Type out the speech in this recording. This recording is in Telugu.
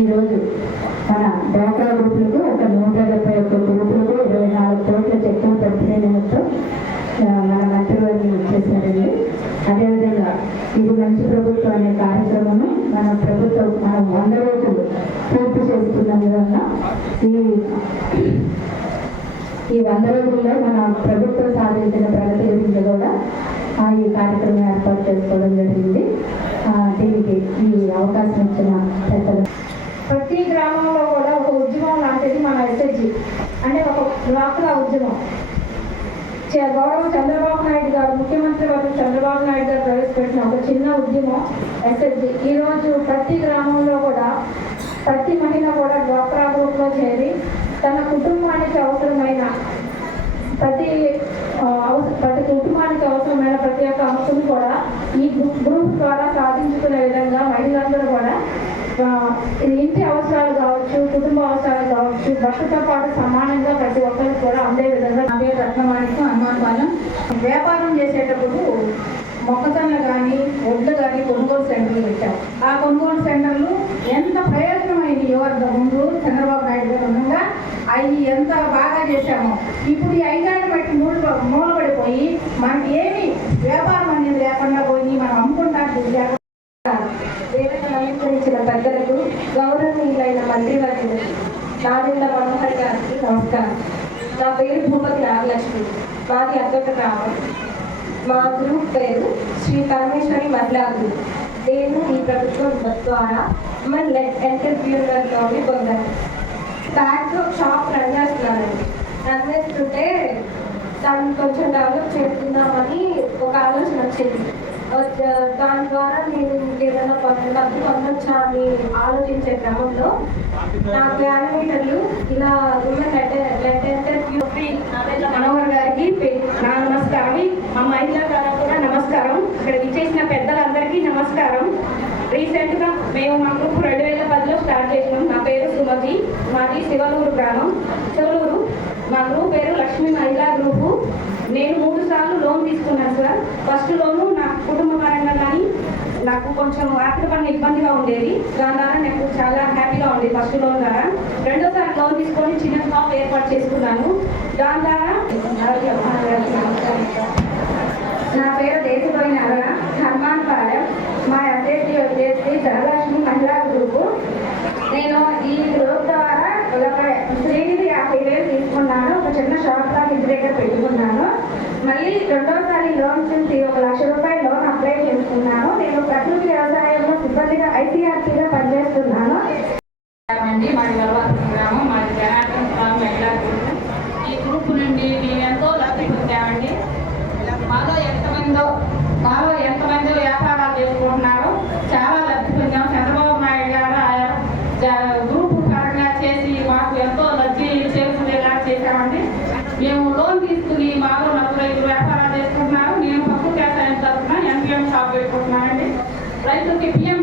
ఈరోజు మన డాక్టర్ గ్రూపులకు ఒక నూట డెబ్బై ఒక్క గ్రూపులకు ఇరవై నాలుగు కోట్ల చెక్కులు పంపిణీ నిమిత్తం ఆ, మన మంత్రివర్గం ఇచ్చేసారండి అదేవిధంగా ఇది మంచి ప్రభుత్వం అనే కార్యక్రమము మన ప్రభుత్వం మనం వంద రోజులు పూర్తి చేసుకున్న విధంగా ఈ ఈ వంద రోజుల్లో మన ప్రభుత్వం సాధించిన ప్రగతి గురించి కూడా ఆ, ఈ కార్యక్రమం ఏర్పాటు చేసుకోవడం జరిగింది. దీనికి ఈ అవకాశం ఇచ్చిన పెద్దలు ప్రతి గ్రామంలో కూడా ఒక ఉద్యమం లాంటిది ఎస్ఎస్జి అంటే ఒక డ్వాక్రా ఉద్యమం. గౌరవ చంద్రబాబు నాయుడు గారు ముఖ్యమంత్రి వారు చంద్రబాబు నాయుడు గారు ప్రవేశపెట్టిన ఒక చిన్న ఉద్యమం ఎస్ఎస్జి ఈ రోజు ప్రతి గ్రామంలో కూడా ప్రతి మహిళ కూడా డ్వాక్రా గ్రూప్లో చేరి తన కుటుంబానికి అవసరమైన ప్రతి ప్రతి కుటుంబానికి అవసరమైన ప్రతి ఒక్క అంశం కూడా ఈ గ్రూప్ ద్వారా సాధించుకునే విధంగా మహిళలందరూ కూడా కావచ్చు పాటు సమానంగా ప్రతి ఒక్కరికి కూడా అందే విధంగా నా పేరు అనుమానం హనుమాన్పాలెం వ్యాపారం చేసేటప్పుడు మొక్కజొన్న కానీ ఒడ్లు కానీ కొనుగోలు సెంటర్లు పెట్టాం ఆ కొనుగోలు సెంటర్లు ఎంత ప్రయోజనమైనవి అంత ముందు చంద్రబాబు నాయుడు గారు ఉండగా అవి ఎంత బాగా చేశామో. ఇప్పుడు ఈ ఐదేళ్ళు బట్టి మూల మూలపడిపోయి మనకి ఏమి వ్యాపారం అనేది లేకుండా పోయి మనం అమ్ముకుంటానికి లేకుండా వేదికను అలంకరించిన పెద్దలకు గౌరవనీయులైన మంత్రివర్యులకు నాదెండ్ల మనోహర్ గారికి నమస్కారం. నా పేరు భూపతి నాగలక్ష్మి మాది అద్దొక గ్రామం. మా గ్రూప్ పేరు శ్రీ పరమేశ్వరి మహిళా గ్రూప్ నేను ఈ ప్రభుత్వం ద్వారా మన ఎంటర్ప్రీనర్లోని పొందాను. దాంట్లో షాప్ రన్ చేస్తున్నానండి. రన్ చేస్తుంటే దాన్ని కొంచెం డెవలప్ చేసుకుందామని ఒక ఆలోచన వచ్చింది. దాని ద్వారా నేను ఏదైనా డబ్బు పొందొచ్చా అని ఆలోచించే క్రమంలో నా క్యాలమీటర్లు ఇలా ఉమెన్ మనోహర్ గారికి నా నమస్కారం. మా మహిళా గారికి కూడా నమస్కారం. ఇక్కడ విచ్చేసిన పెద్దలందరికీ నమస్కారం. రీసెంట్గా మేము మా గ్రూప్ రెండు వేల పదిలో స్టార్ట్ చేసినాం. నా పేరు సుమతి. మాది శివలూరు గ్రామం. శివలూరు. మా గ్రూప్ పేరు లక్ష్మీ మహిళా గ్రూపు నేను మూడు సార్లు లోన్ తీసుకున్నాను సార్ ఫస్ట్ లోను నా కుటుంబ పరంగా కానీ నాకు కొంచెం ఆర్థిక పరంగా ఇబ్బందిగా ఉండేది. దాని ద్వారా నాకు చాలా హ్యాపీగా ఉంది ఫస్ట్ లోన్ ద్వారా. రెండోసారి లోన్ తీసుకొని చిన్న షాప్ ఏర్పాటు చేసుకున్నాను. దాని ద్వారా నా పేరు దేశపోయిన అరణ హనుమాన్ పాలెం. మా అభ్యర్థి వచ్చేసి ధనలక్ష్మి మహిళా గ్రూపు. నేను ఈ గ్రూప్ ద్వారా ఒక శ్రీనిధి యాభై వేలు తీసుకున్నాను. ఒక చిన్న షాప్ లా ఇంటి దగ్గర పెట్టుకున్నాను. మళ్ళీ రెండోసారి లోన్ నుంచి ఒక లక్ష చేస్తున్నాను. నేను ప్రకృతి వ్యవసాయంలో సిబ్బందిగా ఐటీఆర్సీగా పనిచేస్తున్నాను. మాది వరవాసన గ్రామం. మాది జనార్దన్ స్వామి మహిళా ఈ గ్రూప్ నుండి మేము ఎంతో లబ్ధి పొందామండి. alto que